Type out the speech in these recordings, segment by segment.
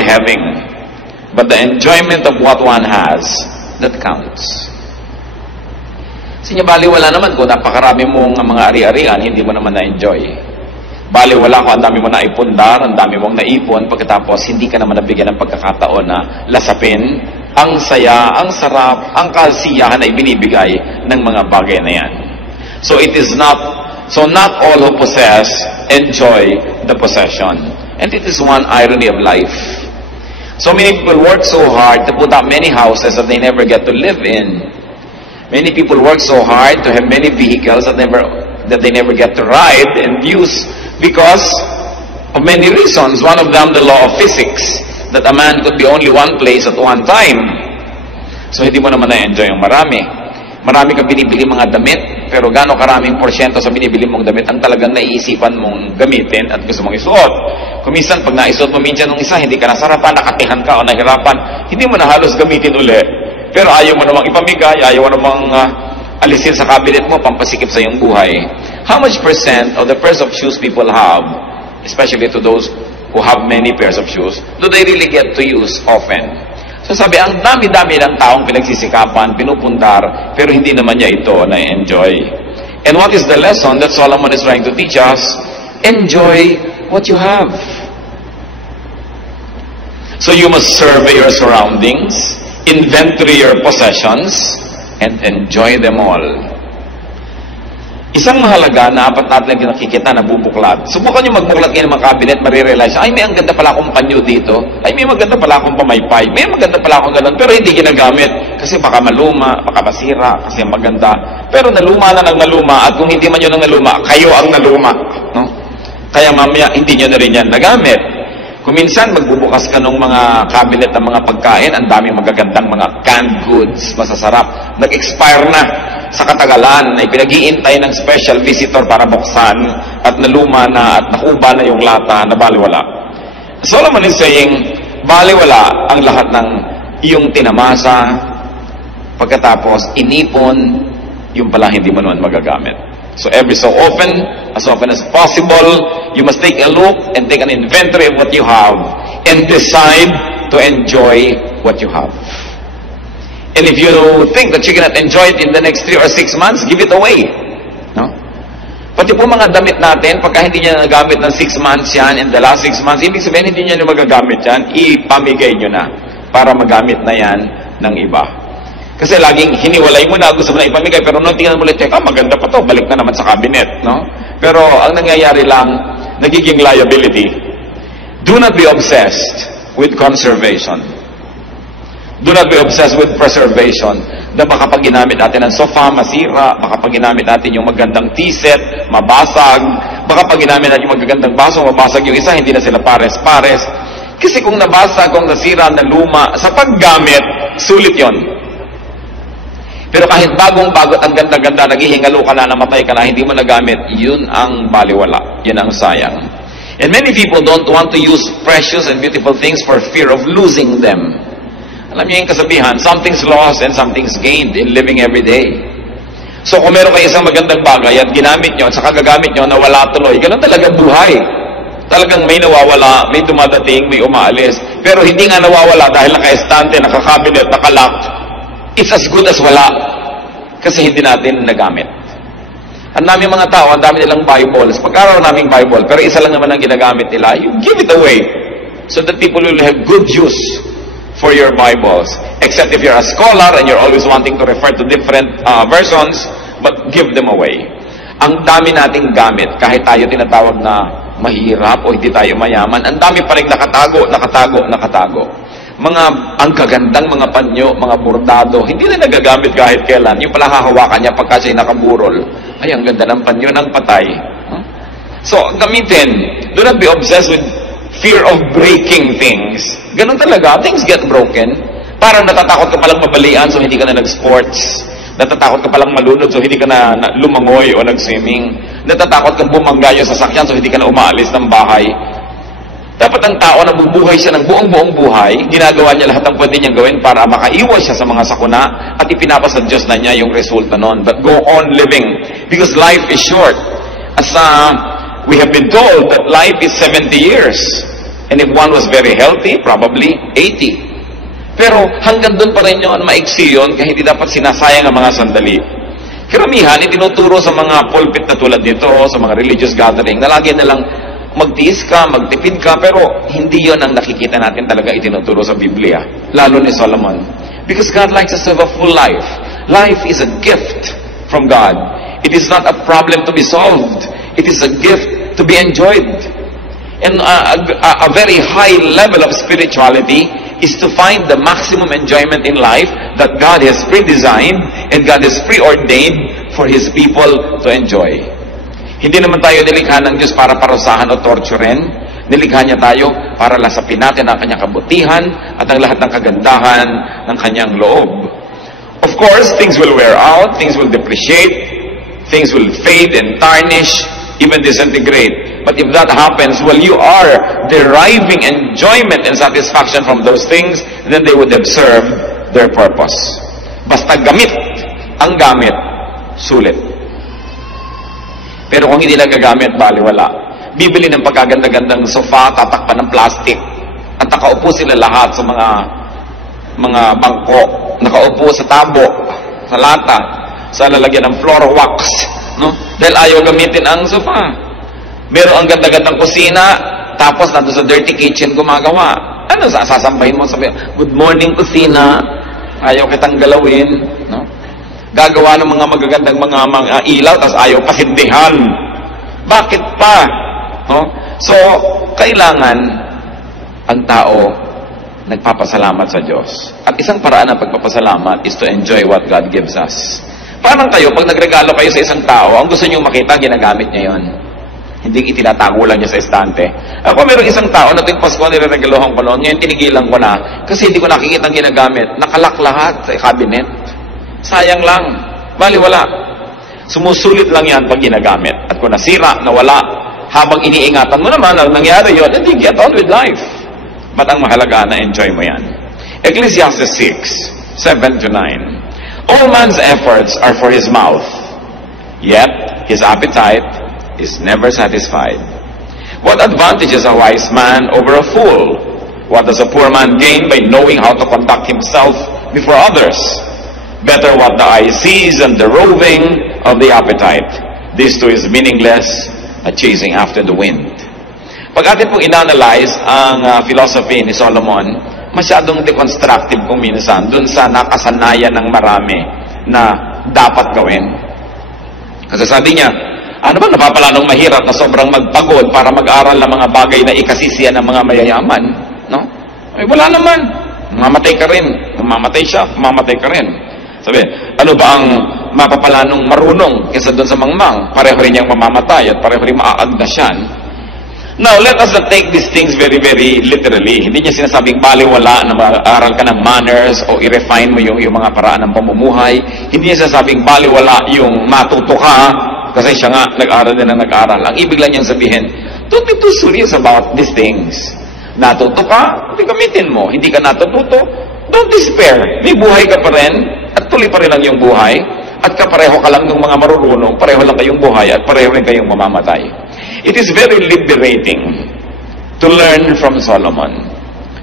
having, but the enjoyment of what one has that counts. Kasi niya, baliwala naman kung napakarami mong mga ari-arian, hindi mo naman na-enjoy. Baliwala kung ang dami mo naipundar, ang dami mong naipon, pagkatapos hindi ka naman nabigyan ng pagkakataon na lasapin ang saya, ang sarap, ang kasiyahan na ibinibigay ng mga bagay na yan. So not all who possess enjoy the possession. And it is one irony of life. So many people work so hard to put up many houses that they never get to live in. Many people work so hard to have many vehicles that they never get to ride and use because of many reasons. One of them, the law of physics, that a man could be only one place at one time. So hindi mo naman na-enjoy yung marami. Marami kang binibili mga damit, pero gano'ng karaming porsyento sa binibili mong damit ang talagang naiisipan mong gamitin at gusto mong isuot. Kung minsan, pag naisuot mo minsan ng isa, hindi ka nasarapan, nakatihan ka o nahirapan, hindi mo na halos gamitin uli. Pero ayaw mo namang ipamigay, ayaw mo namang alisin sa cabinet mo, pampasikip sa iyong buhay. How much percent of the pairs of shoes people have, especially to those who have many pairs of shoes, do they really get to use often? So sabi, ang dami-dami ng taong pinagsisikapan, pinupundar, pero hindi naman niya ito na-enjoy. And what is the lesson that Solomon is trying to teach us? Enjoy what you have. So you must survey your surroundings, inventory your possessions, and enjoy them all. Isang mahalaga na apat natin nakikita na bubuklat. Subukan nyo magbuklat ngayon ng mga cabinet, marirealize, ay may ang ganda pala akong panyo dito, ay may maganda pala akong pamaypay, may maganda pala akong ganun, pero hindi ginagamit. Kasi baka maluma, baka masira, kasi maganda. Pero naluma na ng naluma, at kung hindi man yun ang naluma, kayo ang naluma. No? Kaya mamaya, hindi nyo na rin yan nagamit. Kung minsan magbubukas ka ng mga cabinet ng mga pagkain, ang dami magagandang mga canned goods, masasarap, nag-expire na sa katagalan, ay pinag-iintay ng special visitor para buksan, at naluma na at nakuba na yung lata na baliwala. Solomon is saying, baliwala ang lahat ng iyong tinamasa, pagkatapos inipon, yung pala hindi mo naman magagamit. So every so often as possible, you must take a look and take an inventory of what you have and decide to enjoy what you have. And if you think that you cannot enjoy it in the next 3 or 6 months, give it away. No? Pati po mga damit natin, pagka hindi niya nagamit ng 6 months yan, in the last 6 months, ibig sabihin hindi niya magagamit yan, ipamigay nyo na para magamit na yan ng iba. Kasi laging hiniwalay mo na, gusto mo na ipamigay, pero nung tingnan mo ulit, maganda pa to, balik na naman sa cabinet. No? Pero ang nangyayari lang, nagiging liability. Do not be obsessed with conservation. Do not be obsessed with preservation. Na baka pag ginamit natin ang sofa, masira. Baka pag ginamit natin yung magandang tea set, mabasag. Baka pag ginamit natin yung magagandang baso, mabasag yung isa, hindi na sila pares-pares. Kasi kung nabasag, kung nasira, naluma, sa paggamit, sulit yon. Pero kahit bagong-bago at ang ganda-ganda, naghihingalo ka na, namatay ka na, hindi mo nagamit, yun ang baliwala. Yun ang sayang. And many people don't want to use precious and beautiful things for fear of losing them. Alam niyo yung kasabihan, something's lost and something's gained in living every day. So kung meron kayo isang magandang bagay at ginamit nyo at saka gagamit nyo, nawala tuloy, ganun talaga buhay. Talagang may nawawala, may dumadating, may umaalis. Pero hindi nga nawawala dahil naka-estante, naka-cabinet, naka-lock. It's as good as wala. Kasi hindi natin nagamit. Ang dami mga tao, ang dami nilang Bibles. Pag-araw naming Bible, pero isa lang naman ang ginagamit nila, you give it away so that people will have good use for your Bibles. Except if you're a scholar and you're always wanting to refer to different versions, but give them away. Ang dami nating gamit, kahit tayo tinatawag na mahirap o hindi tayo mayaman, ang dami pa rin nakatago. Ang kagandang mga panyo, mga bordado, hindi na nagagamit kahit kailan. Yung pala hahawakan niya pagka siya'y nakaburol. Ay, ang ganda ng panyo ng patay. So, gamitin. Do not be obsessed with fear of breaking things. Ganun talaga. Things get broken. Parang natatakot ka palang mabalian, so hindi ka na nag-sports. Natatakot ka palang malunod, so hindi ka na lumangoy o nag-swimming. Natatakot kang bumanggayo sa sasakyan, so hindi ka na umaalis ng bahay. Dapat ang tao na bubuhay siya ng buong buhay, ginagawa niya lahat ng pwede niyang gawin para makaiwas siya sa mga sakuna at ipinapasa Diyos na niya yung resulta nun. But go on living because life is short. As we have been told that life is 70 years And if one was very healthy, probably 80. Pero hanggang doon pa rin yun, maiksi yun, kaya hindi dapat sinasayang ang mga sandali. Karamihan, itinuturo sa mga pulpit na tulad nito, sa mga religious gathering, na lagi na lang magtiis ka, magtipid ka, pero hindi yon ang nakikita natin talaga itinuturo sa Biblia, lalo ni Solomon. Because God likes us to have a full life. Life is a gift from God. It is not a problem to be solved. It is a gift to be enjoyed. And a very high level of spirituality is to find the maximum enjoyment in life that God has pre-designed and God has preordained for His people to enjoy. Hindi naman tayo nilikha ng Diyos para parusahan o torturin. Nilikha niya tayo para lasapin natin ang kanyang kabutihan at ang lahat ng kagandahan ng kanyang loob. Of course, things will wear out, things will depreciate, things will fade and tarnish, even disintegrate. But if that happens, well, you are deriving enjoyment and satisfaction from those things, then they would have served their purpose. Basta gamit ang gamit, sulit. Pero kung hindi lang gagamit, baliwala. Bibili ng pagkaganda-gandang sofa, tatakpan ng plastic, at nakaupo sila lahat sa mga bangko, nakaupo sa tabo, sa lata, sa lalagyan ng floor wax, no? Dahil ayaw gamitin ang sofa. Meron ang ganda-gandang kusina, tapos nandun sa dirty kitchen gumagawa. Ano, sasampahin mo, sabi, good morning kusina, ayaw kitang galawin, no? Gagawa ng mga magagandang mga ilaw, tapos ayaw pasindihan. Bakit pa? No? So, kailangan ang tao nagpapasalamat sa Diyos. At isang paraan ng pagpapasalamat is to enjoy what God gives us. Parang kayo, pag nagregalo kayo sa isang tao, ang gusto nyo makita, ginagamit niya yun. Hindi itinatago lang niya sa estante. Ako merong isang tao na tuwing Pasko nireregaluhan ko noon, ngayon tinigilan ko na kasi hindi ko nakikita ang ginagamit. Nakalak lahat sa cabinet. Sayang lang. Baliwala. Sumusulit lang yan pag ginagamit. At kung nasira, nawala, habang iniingatan mo naman ang nangyari yun, hindi, get on with life. But ang mahalaga na enjoy mo yan. Ecclesiastes 6:7-9. All man's efforts are for his mouth, yet his appetite is never satisfied. What advantage is a wise man over a fool? What does a poor man gain by knowing how to conduct himself before others? Better what the eye sees than the roving of the appetite. This too is meaningless, a chasing after the wind. Pag atin pong inanalyze ang philosophy ni Solomon, masyadong deconstructive kung minsan dun sa nakasanayan ng marami na dapat gawin. Kasi sabi niya, ano ba napapala nung mahirap na sobrang magpagod para mag-aral ng mga bagay na ikasisiyan ng mga mayayaman? No? Ay, wala naman. Mamamatay ka rin. Mamamatay siya, mamamatay ka rin. Sabi, ano ba ang mapapala nung marunong kaysa doon sa mangmang? Pareho rin niyang mamamatay at pareho rin maaagdas yan. Now, let us not take these things very, very literally. Hindi niya sinasabing baliwala na mag-aaral ka ng manners o i-refine mo yung mga paraan ng pamumuhay. Hindi niya sinasabing baliwala yung matuto ka kasi siya nga nag-aaral din ang nag-aaral. Ang ibig lang niyang sabihin, don't be too serious about these things. Natuto ka, hindi gamitin mo. Hindi ka natututo, don't despair. May buhay ka pa rin at tuloy pa rin ang iyong buhay at kapareho ka lang ng mga marurunong, pareho lang kayong buhay at pareho rin kayong mamamatay. It is very liberating to learn from Solomon.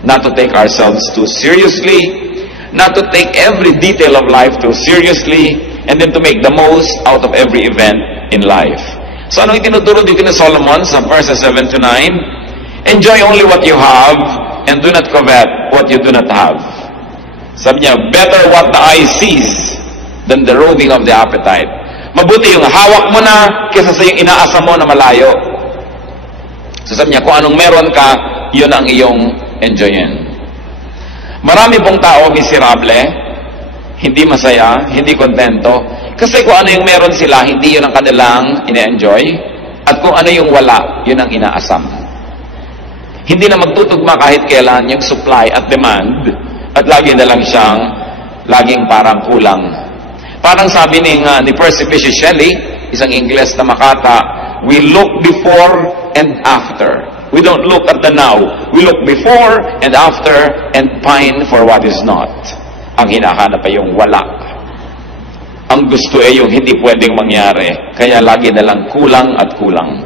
Not to take ourselves too seriously, not to take every detail of life too seriously, and then to make the most out of every event in life. So ano itinuturo dito ni Solomon sa verses 7-9? Enjoy only what you have and do not covet what you do not have. Sabi niya, better what the eye sees than the roving of the appetite. Mabuti yung hawak mo na kaysa sa yung inaasa mo na malayo. So sabi niya, kung anong meron ka, yun ang iyong enjoyin. Marami pong tao miserable, hindi masaya, hindi kontento, kasi kung ano yung meron sila, hindi yun ang kanilang ine-enjoy, at kung ano yung wala, yun ang inaasam. Hindi na magtutugma kahit kailan yung supply at demand, at lagi na lang siyang laging parang kulang. Parang sabi ni Percy Bysshe Shelley, isang Ingles na makata, we look before and after. We don't look at the now. We look before and after and pine for what is not. Ang hinahanap ay yung wala. Ang gusto ay yung hindi pwedeng mangyari. Kaya lagi na lang kulang at kulang.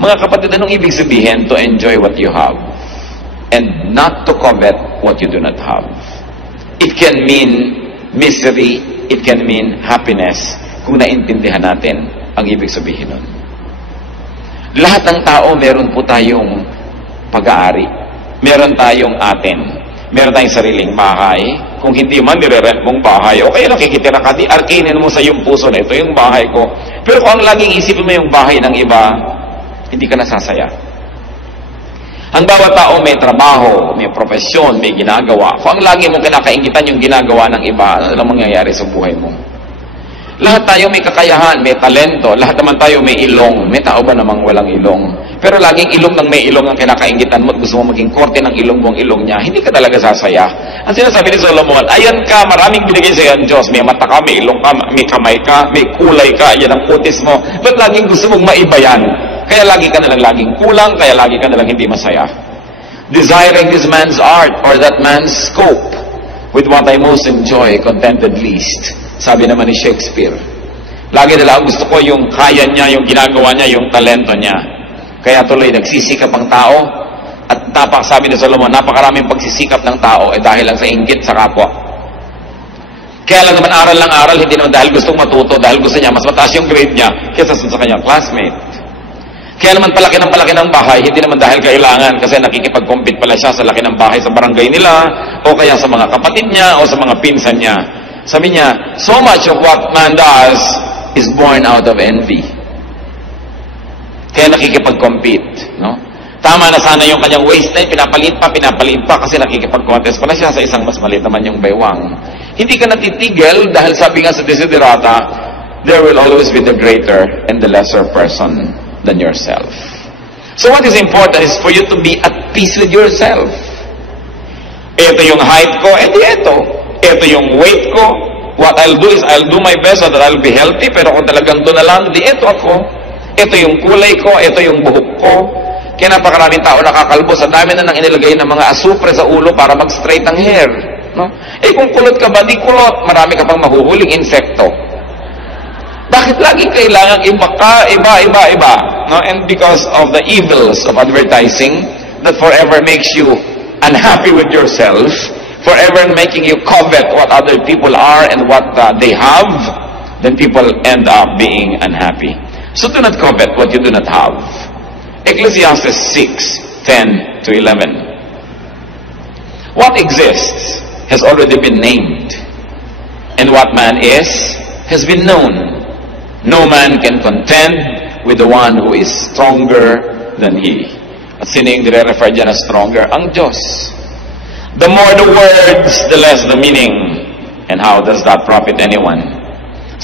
Mga kapatid, anong ibig sabihin to enjoy what you have? and not to covet what you do not have. It can mean misery, it can mean happiness, kung naintindihan natin ang ibig sabihin nun. Lahat ng tao, meron po tayong pag-aari. Meron tayong atin. Meron tayong sariling bahay. Kung hindi man, nire-rent mong bahay, o kaya nakikitira ka, di arkinin mo sa iyong puso na ito yung bahay ko. Pero kung ang laging isipin mo yung bahay ng iba, hindi ka nasasaya. Ang bawat tao may trabaho, may profesyon, may ginagawa. Kung ang lagi mong kinakaingitan yung ginagawa ng iba, ano lang mangyayari sa buhay mo? Lahat tayo may kakayahan, may talento. Lahat naman tayo may ilong. May tao ba namang walang ilong? Pero laging ilong ng may ilong ang kinakaingitan mo at gusto mo maging korte ng ilong mo ang ilong niya, hindi ka talaga sasaya. Ang sinasabi ni Solomon, ayan ka, maraming binigay sa iyo Diyos. May mata ka, may ilong ka, may kamay ka, may kulay ka, yan ang kutis mo. Ba't laging gusto mong maiba yan? Kaya lagi ka nalang laging kulang, kaya lagi ka nalang hindi masaya. Desiring this man's art or that man's scope, with what I most enjoy, contented least. Sabi naman ni Shakespeare, lagi nila gusto ko yung kaya niya, yung ginagawa niya, yung talento niya. Kaya tuloy nagsisikap ang tao at sabi ni Solomon, napakaraming pagsisikap ng tao dahil lang sa inggit sa kapwa. Kaya lang naman aral lang aral, hindi naman dahil gustong matuto, dahil gusto niya mas mataas yung grade niya kaysa sa kanyang classmate. Kaya naman palaki ng bahay, hindi naman dahil kailangan kasi nakikipag-compete pala siya sa laki ng bahay sa barangay nila o kaya sa mga kapatid niya o sa mga pinsan niya. Sabi niya, so much of what man does is born out of envy. Kaya nakikipag-compete, no? Tama na sana yung kanyang waistline, pinapalit pa kasi nakikipag-contest pala siya sa isang mas maliit naman yung baywang. Hindi ka natitigil dahil sabi nga sa Desiderata, there will always be the greater and the lesser person than yourself. So what is important is for you to be at peace with yourself. Ito yung height ko, ito. Ito yung weight ko. What I'll do is I'll do my best so that I'll be healthy, pero kung talagang doon na lang, ito ako. Ito yung kulay ko, ito yung buhok ko. Kaya napakaraming tao nakakalbo. Sa dami na nang inilagay ng mga asupre sa ulo para mag-straight ang hair. No? Kung kulot ka ba, di kulot. Marami ka pang mahuhuling insekto. Bakit lagi kailangan iba? No? And because of the evils of advertising that forever makes you unhappy with yourself, forever making you covet what other people are and what they have, then people end up being unhappy. So do not covet what you do not have. Ecclesiastes 6:10 to 11. What exists has already been named, and what man is has been known. No man can contend with the one who is stronger than he. At sino yung nire-refer dyan na stronger? Ang Diyos. The more the words, the less the meaning. And how does that profit anyone?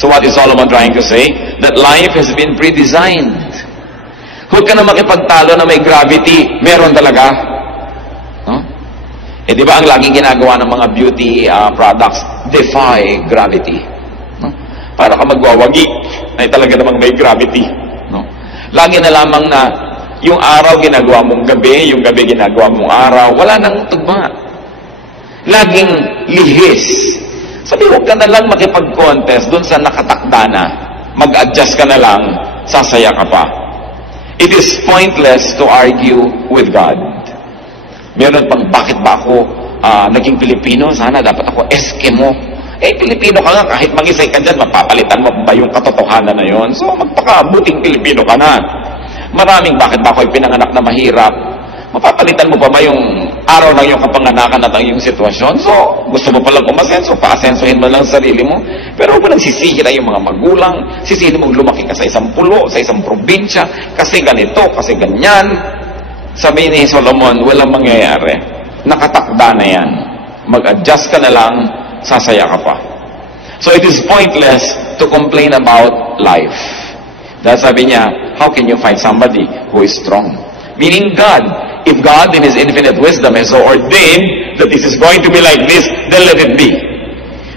So what is Solomon trying to say? That life has been pre-designed. Huwag ka na makipagtalo na may gravity. Meron talaga. No? Di ba ang laging ginagawa ng mga beauty products? Defy gravity. No? Para ka magwawagi, ay talaga namang may gravity. No? Lagi na lamang na yung araw ginagawa mong gabi, yung gabi ginagawa mong araw, wala nang tugma. Laging lihis. Sabi, huwag ka na lang makipag-contest dun sa nakatakda na. Mag-adjust ka na lang, sasaya ka pa. It is pointless to argue with God. Meron pang, bakit ba ako naging Pilipino? Sana dapat ako Eskimo. Pilipino ka nga, kahit mag-isay ka dyan, mapapalitan mo ba yung katotohanan na yon? So, magpakabuting Pilipino ka na. Maraming, bakit ba ako'y pinanganak na mahirap? Mapapalitan mo pa ba yung araw ng iyong kapanganakan at ang iyong sitwasyon? So, gusto mo palang umasenso, paasensohin mo lang sarili mo. Pero huwag mo nang sisihin yung mga magulang, sisihin mong lumaki ka sa isang pulo, sa isang probinsya, kasi ganito, kasi ganyan. Sabi ni Solomon, walang mangyayari. Nakatakda na yan. Mag-adjust ka na lang, sasaya ka pa. So it is pointless to complain about life. Dahil sabi niya, how can you find somebody who is strong? Meaning God, if God in His infinite wisdom has so ordained that this is going to be like this, then let it be.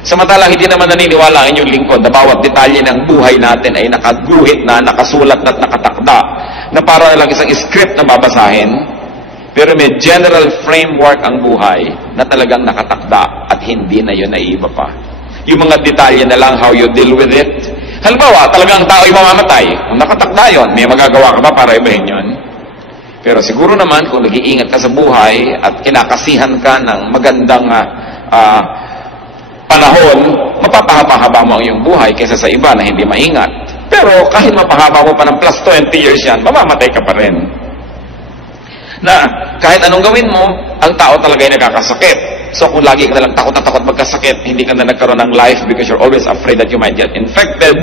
Samantalang hindi naman naniniwala ang inyong lingkod na bawat detalye ng buhay natin ay nakaguhit na, nakasulat na at nakatakda na para lang isang script na babasahin, pero may general framework ang buhay na talagang nakatakda at hindi na yun naiiba pa. Yung mga detalye na lang how you deal with it. Halimbawa, talagang tao ay mamamatay. Kung nakatakda yun, may magagawa ka ba para ibahin yun? Pero siguro naman, kung nag-iingat ka sa buhay at kinakasihan ka ng magandang panahon, mapapahaba-haba mo ang iyong buhay kaysa sa iba na hindi maingat. Pero kahit mapahaba mo pa ng plus 20 years yan, mamamatay ka pa rin. Na kahit anong gawin mo, ang tao talaga ay nakakasakit. So kung lagi ka nalang takot na takot magkasakit, hindi ka na nagkaroon ng life because you're always afraid that you might get infected,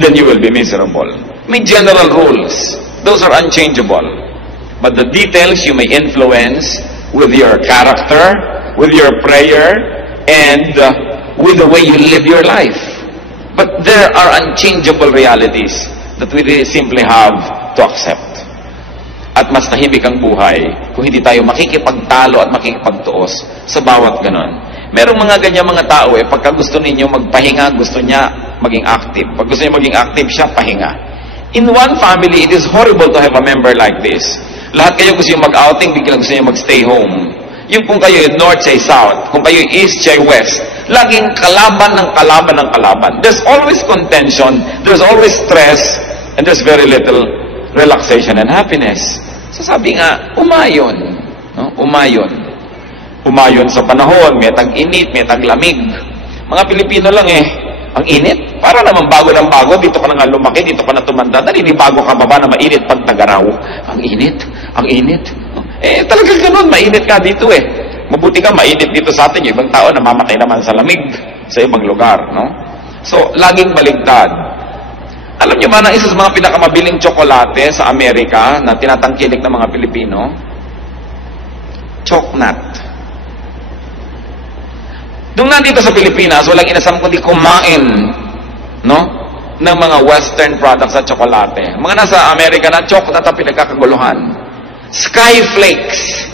then you will be miserable. May general rules. Those are unchangeable. But the details you may influence with your character, with your prayer, and with the way you live your life. But there are unchangeable realities that we really simply have to accept. At mas tahimik ang buhay kung hindi tayo makikipagtalo at makikipagtuos sa bawat ganon. Merong mga ganyan mga tao pagka gusto ninyo magpahinga, gusto niya maging active. Pag gusto niya maging active siya, pahinga. In one family, it is horrible to have a member like this. Lahat kayo gusto nyo mag-outing, biglang gusto nyo mag-stay home. Yung kung kayo north, say south. Kung kayo east, say west. Laging kalaban ng kalaban ng kalaban. There's always contention, there's always stress, and there's very little relaxation and happiness. So sabi nga, umayon. No? Umayon. Umayon sa panahon, may tag-init, may tag-lamig. Mga Pilipino lang ang init. Para naman bago ng bago, dito ka na nga lumaki, dito ka na tumanda, bago ka baba na mainit pag tagaraw. Ang init, ang init. Talagang ganun, mainit ka dito Mabuti ka, mainit dito sa atin. Yung ibang tao namamatay naman sa lamig sa ibang lugar, no? So, laging baligtad. Alam niyo ba na isa sa mga pinakamabiling tsokolate sa Amerika na tinatangkilik ng mga Pilipino? Choknat. Nung nandito sa Pilipinas, walang inasam kundi kumain, no? Ng mga western products at tsokolate. Mga nasa Amerika na choknat ang pinagkakaguluhan. Skyflakes.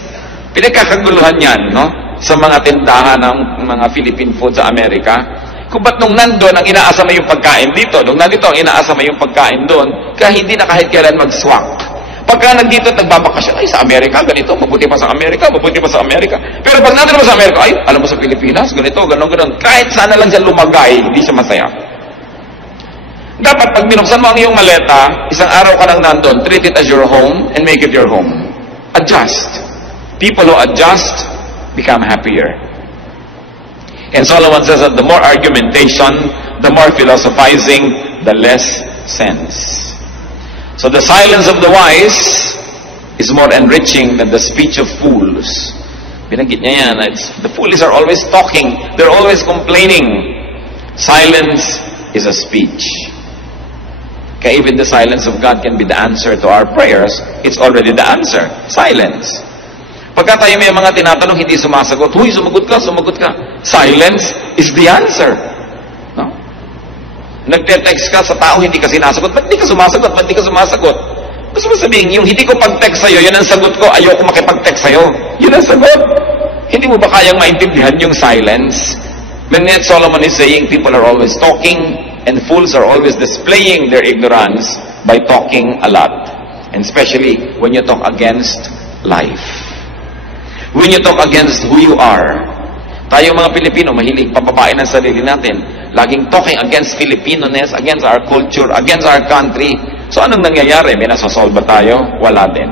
Pinagkakaguluhan yan, no? Sa mga tindahan ng mga Philippine food sa Amerika. Kung ba't nung nandun ang inaasa mo yung pagkain dito, nung nandito ang inaasa mo yung pagkain doon, kaya hindi na kahit kailan mag-swak. Pagka nandito at nagbabakasyon, ay sa Amerika, ganito, mabuti pa sa Amerika, mabuti pa sa Amerika. Pero pag nandun naman sa Amerika, ay, alam mo sa Pilipinas, ganito, ganon. Kahit sana lang dyan lumagay, hindi siya masaya. Dapat pag binuksan mo ang iyong maleta, isang araw ka lang nandun, treat it as your home and make it your home. Adjust. People who adjust become happier. And Solomon says that the more argumentation, the more philosophizing, the less sense. So the silence of the wise is more enriching than the speech of fools. Binanggit niya yan. The foolish are always talking. They're always complaining. Silence is a speech. Kaya even the silence of God can be the answer to our prayers. It's already the answer. Silence. Pagka tayo may mga tinatanong, hindi sumasagot. Huy, sumagot ka, sumagot ka. Silence is the answer. No? Nagte-text ka sa tao, hindi ka sinasagot. Ba't di ka sumasagot? Ba't di ka sumasagot? Gusto mo sabihin, yung hindi ko pag-text sa'yo, yun ang sagot ko, ayoko makipag-text sa'yo. Yun ang sagot. Hindi mo ba kayang maintindihan yung silence? When yet Solomon is saying, people are always talking, and fools are always displaying their ignorance by talking a lot. And especially when you talk against life. When you talk against who you are. Tayo mga Pilipino, mahilig pababain ang sarili natin. Laging talking against Filipino-ness, against our culture, against our country. So anong nangyayari? May nasasolve ba tayo? Wala din.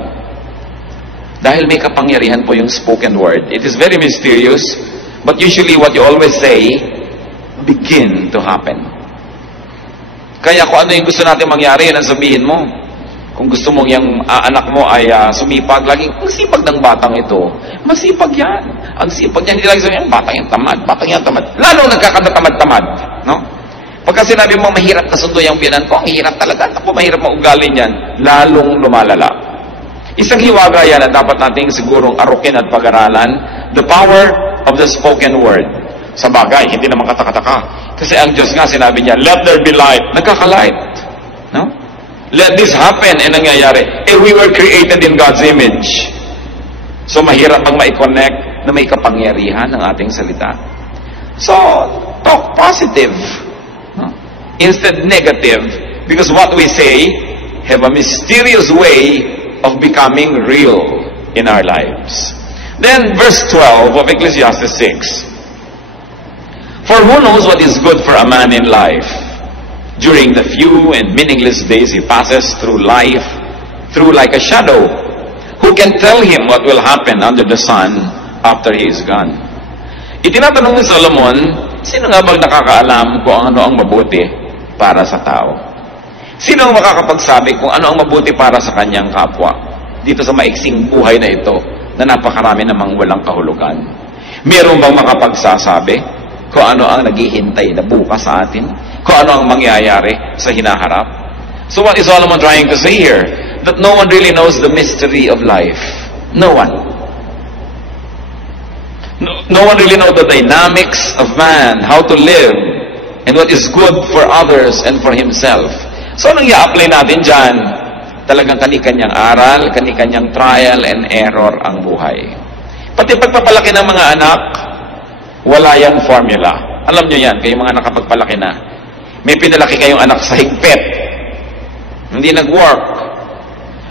Dahil may kapangyarihan po yung spoken word. It is very mysterious, but usually what you always say, begin to happen. Kaya kung ano yung gusto natin mangyari, yan ang sabihin mo. Kung gusto mong yung anak mo ay sumipag, laging, ang sipag ng batang ito. Masipag yan. Ang sipag niya, hindi lagi sabihin, batang yan tamad, batang yan tamad. Lalong nagkakatamad-tamad, no? Pagka sinabi mo, mahirap na sundo yung biyanan ko, ang hirap talaga, ako mahirap maugali niyan, lalong lumalala. Isang hiwaga yan na dapat nating sigurong arukin at pag-aralan, the power of the spoken word. Sa bagay, hindi naman katakataka. Kasi ang Diyos nga, sinabi niya, let there be light. Nagkakalight. No? Let this happen. And nangyayari, we were created in God's image. So, mahirap bang ma-connect na may kapangyarihan ng ating salita? So, talk positive. No? Instead negative. Because what we say have a mysterious way of becoming real in our lives. Then, verse 12 of Ecclesiastes 6. For who knows what is good for a man in life? During the few and meaningless days he passes through life, through like a shadow. Who can tell him what will happen under the sun after he is gone? Itinatanong ni Solomon, sino nga bang nakakaalam kung ano ang mabuti para sa tao? Sino ang makakapagsabi kung ano ang mabuti para sa kanyang kapwa? Dito sa maiksing buhay na ito, na napakarami namang walang kahulugan. Meron bang makapagsasabi kung ano ang naghihintay na bukas sa atin? Kung ano ang mangyayari sa hinaharap? So what is Solomon trying to say here? That no one really knows the mystery of life. No one. No one really knows the dynamics of man, how to live, and what is good for others and for himself. So anong i-apply natin dyan? Talagang kani-kanyang aral, kani-kanyang trial and error ang buhay. Pati pagpapalaki ng mga anak, wala yang formula. Alam nyo yan, kayong mga nakapagpalaki na. May pinalaki kayong anak sa higpit. Hindi nag-work.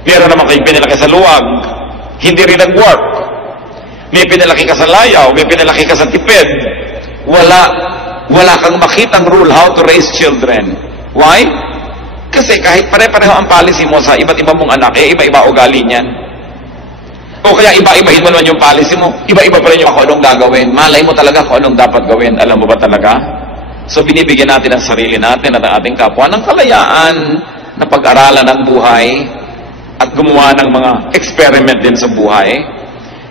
Meron naman kayong pinalaki sa luwag. Hindi rin nag-work. May pinalaki ka sa layaw, may pinalaki ka sa tipid. Wala kang makitang rule how to raise children. Why? Kasi kahit pare-pareho ang policy mo sa iba't iba mong anak, iba-iba ugali niyan. O kaya iba-ibahin mo naman yung policy mo, iba-iba pa rin yung kung anong gagawin. Malay mo talaga kung anong dapat gawin. Alam mo ba talaga? So binibigyan natin ang sarili natin at ang ating kapwa ng kalayaan na pag-aralan ng buhay at gumawa ng mga experiment din sa buhay.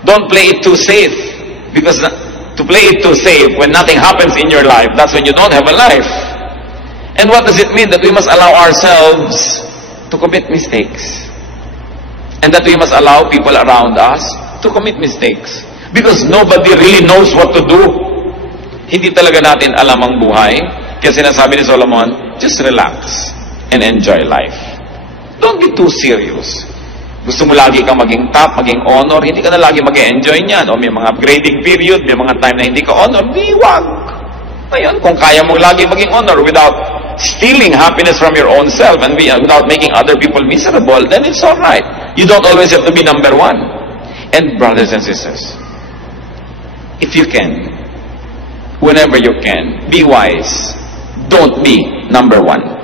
Don't play it too safe. Because to play it too safe, when nothing happens in your life, that's when you don't have a life. And what does it mean? That we must allow ourselves to commit mistakes. And that we must allow people around us to commit mistakes. Because nobody really knows what to do. Hindi talaga natin alam ang buhay. Kaya sinasabi ni Solomon, just relax and enjoy life. Don't be too serious. Gusto mo lagi kang maging top, maging honor, hindi ka na lagi mag-enjoy niyan. O may mga grading period, may mga time na hindi ka honor, di wag. Ngayon, kung kaya mo lagi maging honor without stealing happiness from your own self and without making other people miserable, then it's all right. You don't always have to be number one. And brothers and sisters, if you can, whenever you can, be wise. Don't be number one.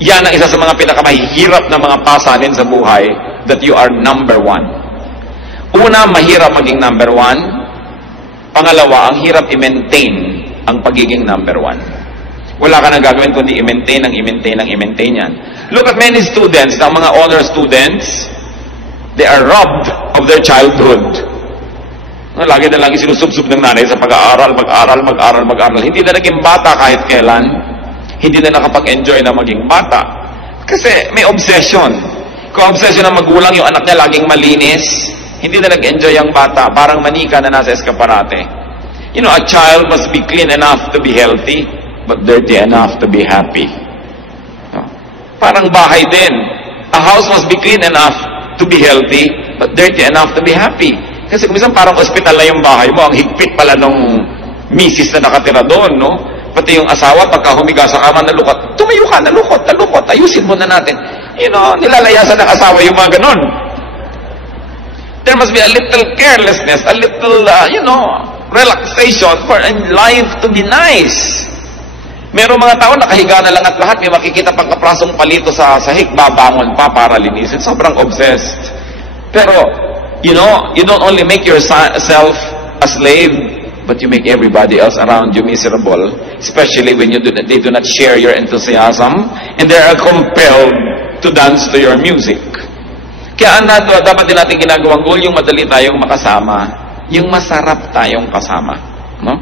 Yan ang isa sa mga pinakamahirap na mga pasanin sa buhay, that you are number one. Una, mahirap maging number one. Pangalawa, ang hirap i-maintain ang pagiging number one. Wala ka nang gagawin kundi i-maintain yan. Look at many students, ng mga honor students, they are robbed of their childhood. Lagi na lagi sinusubsub ng nanay sa pag-aaral. Hindi na naging bata kahit kailan. Hindi na nakapag-enjoy na maging bata. Kasi may obsession. Kung obsession ng magulang, yung anak niya laging malinis, hindi na nag-enjoy ang bata. Parang manika na nasa eskaparate. You know, a child must be clean enough to be healthy, but dirty enough to be happy. Parang bahay din. A house must be clean enough to be healthy, but dirty enough to be happy. Kasi kung minsan parang ospital na yung bahay mo, ang higpit pala nung misis na nakatira doon, no? Pati yung asawa, pagka humiga sa kama, nalukot. Tumayo ka, nalukot. Ayusin mo na natin. You know, nilalayasan ng asawa yung mga ganon. There must be a little carelessness, a little, relaxation for life to be nice. Merong mga tao, nakahiga na lang at lahat, may makikita pang kaprasong palito sa sahig, babangon pa para linisin. Sobrang obsessed. Pero, you don't only make yourself a slave, but you make everybody else around you miserable, especially when they do not share your enthusiasm, and they are compelled to dance to your music. Kaya dapat din natin ginagawang goal, yung madali tayong makasama, yung masarap tayong kasama. No?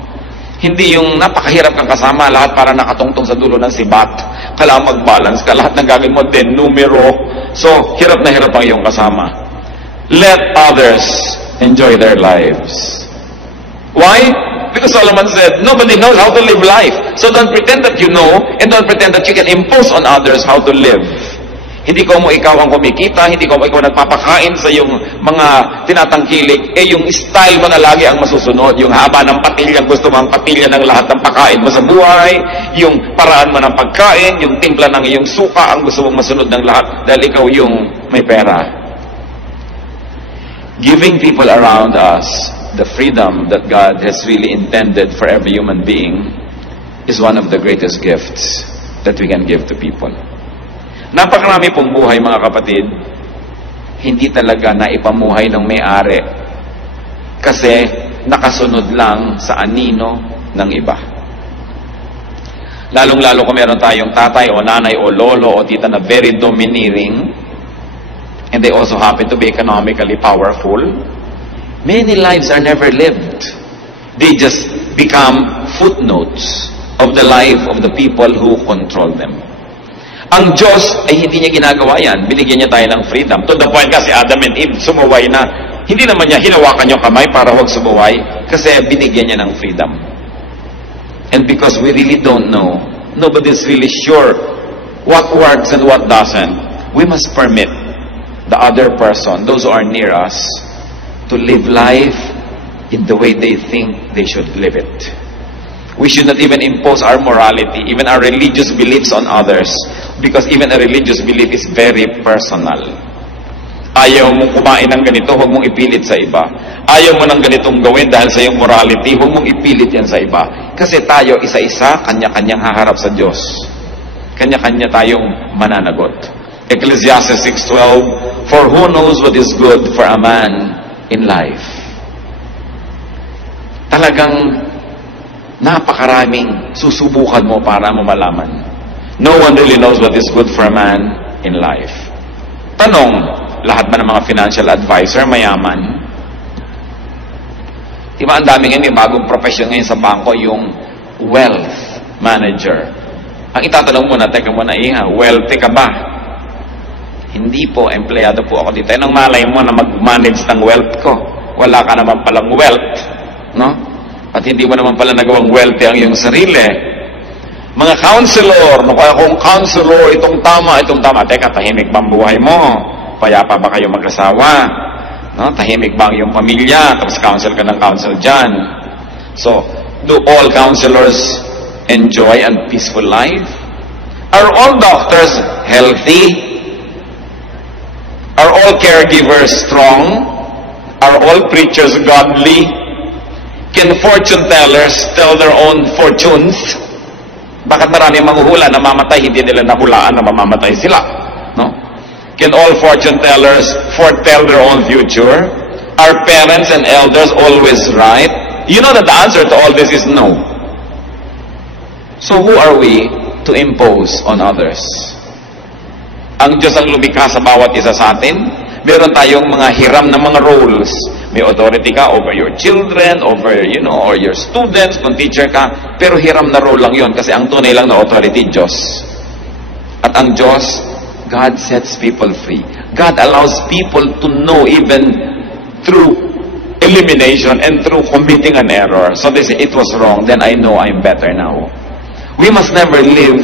Hindi yung napakahirap kang kasama, lahat para nakatungtong sa dulo ng sibat, kailangan mag-balance ka, lahat ng gagawin mo din, numero. So, hirap na hirap ang iyong kasama. Let others enjoy their lives. Why? Because Solomon said, nobody knows how to live life. So don't pretend that you know, and don't pretend that you can impose on others how to live. Hindi ko mo ikaw ang kumikita, hindi ko mo ikaw nagpapakain sa yung mga tinatangkilik, yung style mo na lagi ang masusunod, yung haba ng patilya, gusto mo ang patilya ng lahat ng pakain mo sa buhay, yung paraan mo ng pagkain, yung timpla ng iyong suka, ang gusto mong masunod ng lahat, dahil ikaw yung may pera. Giving people around us the freedom that God has really intended for every human being is one of the greatest gifts that we can give to people. Napakarami pong buhay, mga kapatid, hindi talaga naipamuhay ng may-ari. Kasi nakasunod lang sa anino ng iba. Lalong-lalo kung meron tayong tatay o nanay o lolo o tita na very domineering, and they also happen to be economically powerful, many lives are never lived. They just become footnotes of the life of the people who control them. Ang Diyos ay hindi niya ginagawa yan. Binigyan niya tayo ng freedom. To the point kasi Adam and Eve sumuway na. Hindi naman niya hinawakan yung kamay para huwag sumuway kasi binigyan niya ng freedom. And because we really don't know, nobody's really sure what works and what doesn't, we must permit the other person, those who are near us, to live life in the way they think they should live it. We should not even impose our morality, even our religious beliefs on others, because even a religious belief is very personal. Ayaw mong kumain ng ganito, huwag mong ipilit sa iba. Ayaw mo ng ganitong gawin dahil sa iyong morality, huwag mong ipilit yan sa iba. Kasi tayo, isa-isa, kanya-kanyang haharap sa Diyos. Kanya-kanya tayong mananagot. Ecclesiastes 6:12, for who knows what is good for a man in life? Talagang napakaraming susubukan mo para mo malaman. No one really knows what is good for a man in life. Tanong, lahat ba ng mga financial advisor mayaman? Diba ang daming may bagong profession ngayon sa bangko, yung wealth manager. Ang itatanong mo na, teka muna, wealthy ka ba? Hindi po, empleyado po ako dito. Anong malay mo na mag-manage ng wealth ko? Wala ka naman palang wealth, no? At hindi mo naman pala nagawang wealthy ang iyong sarili. Mga counselor, no, kaya kung counselor, itong tama. Teka, tahimik ba ang buhay mo? Payapa ba kayo mag-asawa? No? Tahimik ba ang iyong pamilya? Tapos counsel ka ng counsel dyan. So, do all counselors enjoy a peaceful life? Are all doctors healthy? Are all caregivers strong? Are all preachers godly? Can fortune tellers tell their own fortunes? Bakit marami manghuhula na mamatay, hindi nila nahulaan na mamamatay sila? No? Can all fortune tellers foretell their own future? Are parents and elders always right? You know that the answer to all this is no. So who are we to impose on others? Ang Diyos ang lumikha sa bawat isa sa atin. Meron tayong mga hiram na mga roles. May authority ka over your children, over, or your students, kung teacher ka. Pero hiram na role lang yon kasi ang tunay lang na authority, Diyos. At ang Diyos, God sets people free. God allows people to know even through elimination and through committing an error. So they say, it was wrong, then I know I'm better now. We must never live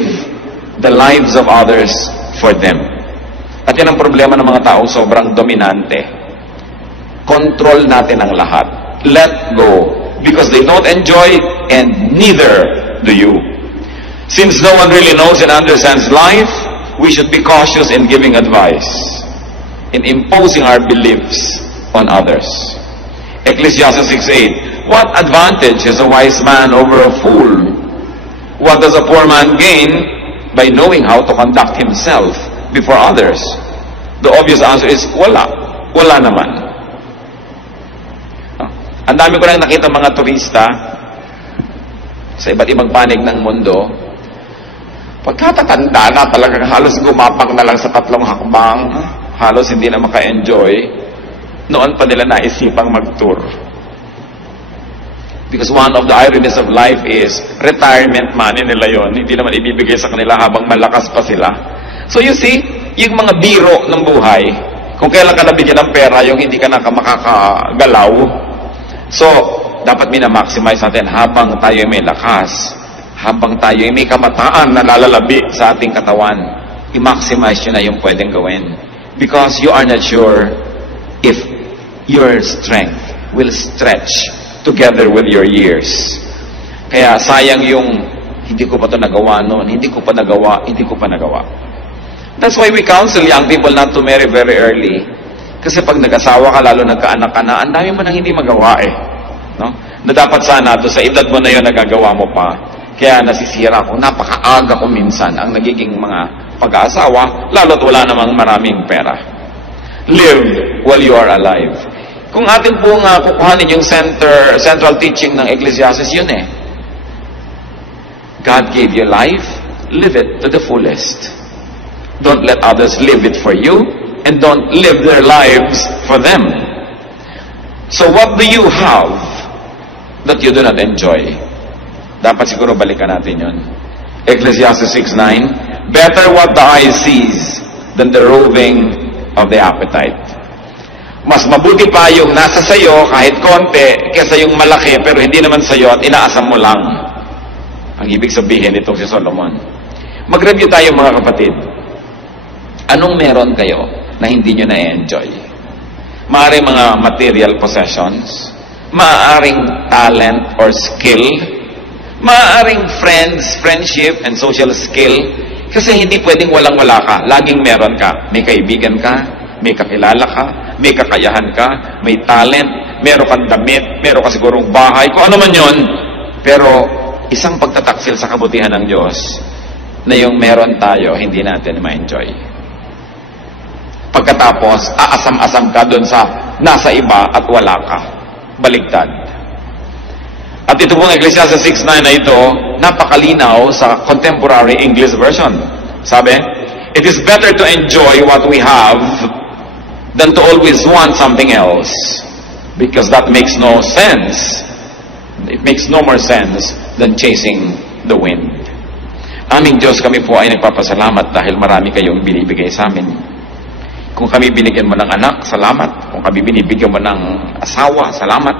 the lives of others for them. At yan ang problema ng mga tao, sobrang dominante. Control natin ang lahat. Let go. Because they don't enjoy and neither do you. Since no one really knows and understands life, we should be cautious in giving advice, in imposing our beliefs on others. Ecclesiastes 6:8, what advantage has a wise man over a fool? What does a poor man gain by knowing how to conduct himself before others? The obvious answer is, wala. Wala naman. Ang dami ko lang nakita mga turista sa iba't ibang panig ng mundo. Pagkatatanda na, talagang halos gumapang na lang sa 3 hakbang, halos hindi na maka-enjoy, noon pa nila naisipang mag-tour. Because one of the ironies of life is, retirement money nila yon, hindi naman ibibigay sa kanila habang malakas pa sila. So you see, yung mga biro ng buhay, kung kailan ka nabigyan ng pera, yung hindi ka na makakagalaw, so, dapat minamaximize natin habang tayo may lakas, habang tayo may kamataan na lalalabi sa ating katawan, i-maximize nyo na yung pwedeng gawin. Because you are not sure if your strength will stretch together with your years. Kaya sayang yung, hindi ko pa ito nagawa noon, hindi ko pa nagawa. That's why we counsel young people not to marry very early. Kasi pag nag-asawa ka, lalo nagkaanak ka na, ang dami mo nang hindi magawa no? Na dapat sana to sa edad mo na yun nagagawa mo pa. Kaya nasisira ko, napakaaga ko minsan ang nagiging mga pag-aasawa, lalo't wala namang maraming pera. Live while you are alive. Kung atin pong kukuhanin yung central teaching ng Ecclesiastes, yun eh. God gave you life, live it to the fullest. Don't let others live it for you, and don't live their lives for them. So what do you have that you do not enjoy? Dapat siguro balikan natin yun. Ecclesiastes 6:9, better what the eye sees than the roving of the appetite. Mas mabuti pa yung nasa sayo kahit konti kaysa yung malaki pero hindi naman sayo at inaasam mo lang. Ang ibig sabihin nitong si Solomon. Mag-review tayo mga kapatid. Anong meron kayo na hindi nyo na-enjoy? Maaaring mga material possessions, maaaring talent or skill, maaaring friends, friendship, and social skill. Kasi hindi pwedeng walang-wala ka. Laging meron ka. May kaibigan ka, may kakilala ka, may kakayahan ka, may talent, meron kang damit, meron ka sigurong bahay, kung ano man yun. Pero isang pagtataksil sa kabutihan ng Diyos na yung meron tayo, hindi natin ma-enjoy. Pagkatapos, aasam-asam ka dun sa nasa iba at wala ka. Baligtad. At ito pong Ecclesiastes 6:9 na ito, napakalinaw sa contemporary English version. Sabi, it is better to enjoy what we have than to always want something else, because that makes no sense. It makes no more sense than chasing the wind. Aming Diyos, kami po ay nagpapasalamat dahil marami kayong binibigay sa amin. Kung kami binigyan mo ng anak, salamat. Kung kami binibigyan mo ng asawa, salamat.